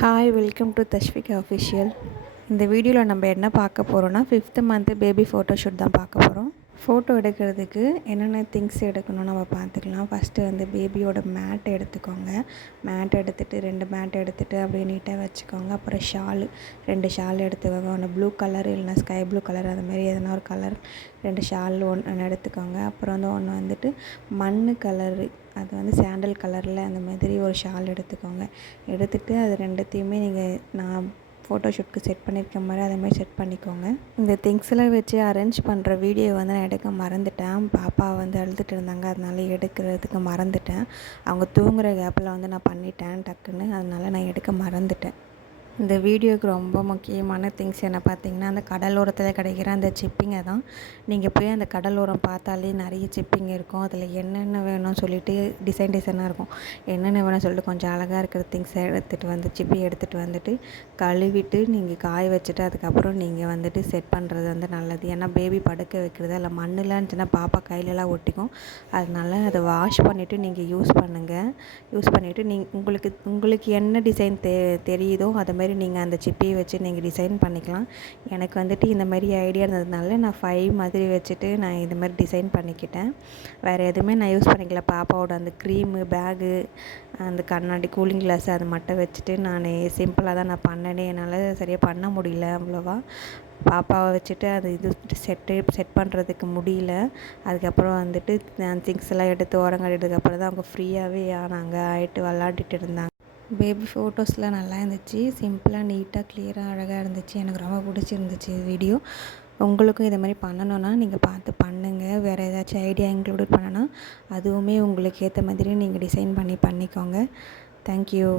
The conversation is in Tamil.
Hi welcome to Tashvika official. இந்த வீடியோவில் நம்ம என்ன பார்க்க போகிறோன்னா 5th month baby photo shoot தான் பார்க்க போகிறோம். ஃபோட்டோ எடுக்கிறதுக்கு என்னென்ன திங்ஸ் எடுக்கணும்னு நம்ம பார்த்துக்கலாம். ஃபஸ்ட்டு வந்து பேபியோட மேட் எடுத்துக்கோங்க. மேட் எடுத்துகிட்டு 2 மேட் எடுத்துகிட்டு அப்படியே நீட்டாக வச்சுக்கோங்க. அப்புறம் ரெண்டு ஷால் எடுத்துக்கோங்க. ஒன்று ப்ளூ கலர் இல்லைனா ஸ்கை ப்ளூ கலர், அது மாதிரி எதனா ஒரு கலர் 2 ஷால் ஒன்று எடுத்துக்கோங்க. அப்புறம் வந்து ஒன்று வந்துட்டு மண் கலரு, அது வந்து சாண்டல் கலரில் அந்த மாதிரி ஒரு ஷால் எடுத்துக்கோங்க. எடுத்துகிட்டு அது ரெண்டுத்தையுமே நான் ஃபோட்டோ ஷூட்க்கு செட் பண்ணியிருக்க மாதிரி அதே மாதிரி செட் பண்ணிக்கோங்க. இந்த திங்ஸ்லாம் வச்சு அரேஞ்ச் பண்ணுற வீடியோ வந்து நான் எடுக்க மறந்துட்டேன். பாப்பா வந்து அழுதுட்டு இருந்தாங்க, அதனால எடுக்கிறதுக்கு மறந்துட்டேன். அவங்க தூங்குகிற கேப்பில் வந்து நான் பண்ணிட்டேன் டக்குன்னு, அதனால நான் எடுக்க மறந்துட்டேன். இந்த வீடியோவுக்கு ரொம்ப முக்கியமான திங்ஸ் என்ன பார்த்திங்கன்னா, அந்த கடலோரத்தில் கிடைக்கிற அந்த சிப்பிங்கை தான். நீங்கள் போய் அந்த கடலோரம் பார்த்தாலே நிறைய சிப்பிங் இருக்கும். அதில் என்னென்ன வேணும்னு சொல்லிட்டு டிசைனாக இருக்கும். என்னென்ன வேணும்னு சொல்லிட்டு கொஞ்சம் அழகாக இருக்கிற திங்ஸை சிப்பி எடுத்துகிட்டு வந்துட்டு கழுவிட்டு நீங்கள் காய வச்சுட்டு அதுக்கப்புறம் நீங்கள் வந்துட்டு செட் பண்ணுறது வந்து நல்லது. ஏன்னா பேபி படுக்க வைக்கிறது அதில் மண்ணெலாம் இருந்துச்சுன்னா பாப்பா கையிலலாம் ஒட்டிக்கும். அதனால அதை வாஷ் பண்ணிவிட்டு நீங்கள் யூஸ் பண்ணுங்கள். யூஸ் பண்ணிவிட்டு உங்களுக்கு என்ன டிசைன் தெரியுதோ அதை மாதிரி நீங்கள் அந்த சிப்பியை வச்சு நீங்கள் டிசைன் பண்ணிக்கலாம். எனக்கு வந்துட்டு இந்த மாதிரி ஐடியா இருந்ததுனால நான் 5 மாதிரி வச்சுட்டு நான் இந்த மாதிரி டிசைன் பண்ணிக்கிட்டேன். வேறு எதுவுமே நான் யூஸ் பண்ணிக்கல. பாப்பாவோட அந்த க்ரீமு, பேகு, அந்த கண்ணாடி, கூலிங் கிளாஸ் அது மட்டும் வச்சுட்டு நான் சிம்பிளாக தான் நான் பண்ணேனே. என்னால் சரியாக பண்ண முடியல அவ்வளோவா. பாப்பாவை வச்சுட்டு அது செட் பண்ணுறதுக்கு முடியல. அதுக்கப்புறம் வந்துட்டு நான் திங்ஸ் எல்லாம் எடுத்து ஓரங்கட்டிட்டதுக்கப்புறம் தான் அவங்க ஃப்ரீயாகவே ஆயிட்டு விளாண்டுட்டு இருந்தாங்க. பேபி ஃபோட்டோஸ்லாம் நல்லா இருந்துச்சு. சிம்பிளாக, நீட்டாக, கிளியராக, அழகாக இருந்துச்சு. எனக்கு ரொம்ப பிடிச்சிருந்துச்சு வீடியோ. உங்களுக்கும் இதை மாதிரி பண்ணணுன்னா நீங்கள் பார்த்து பண்ணுங்கள். வேறு ஏதாச்சும் ஐடியா இன்க்ளூட் பண்ணனா அதுவுமே உங்களுக்கு ஏற்ற மாதிரி நீங்கள் டிசைன் பண்ணிக்கோங்க. தேங்க்யூ.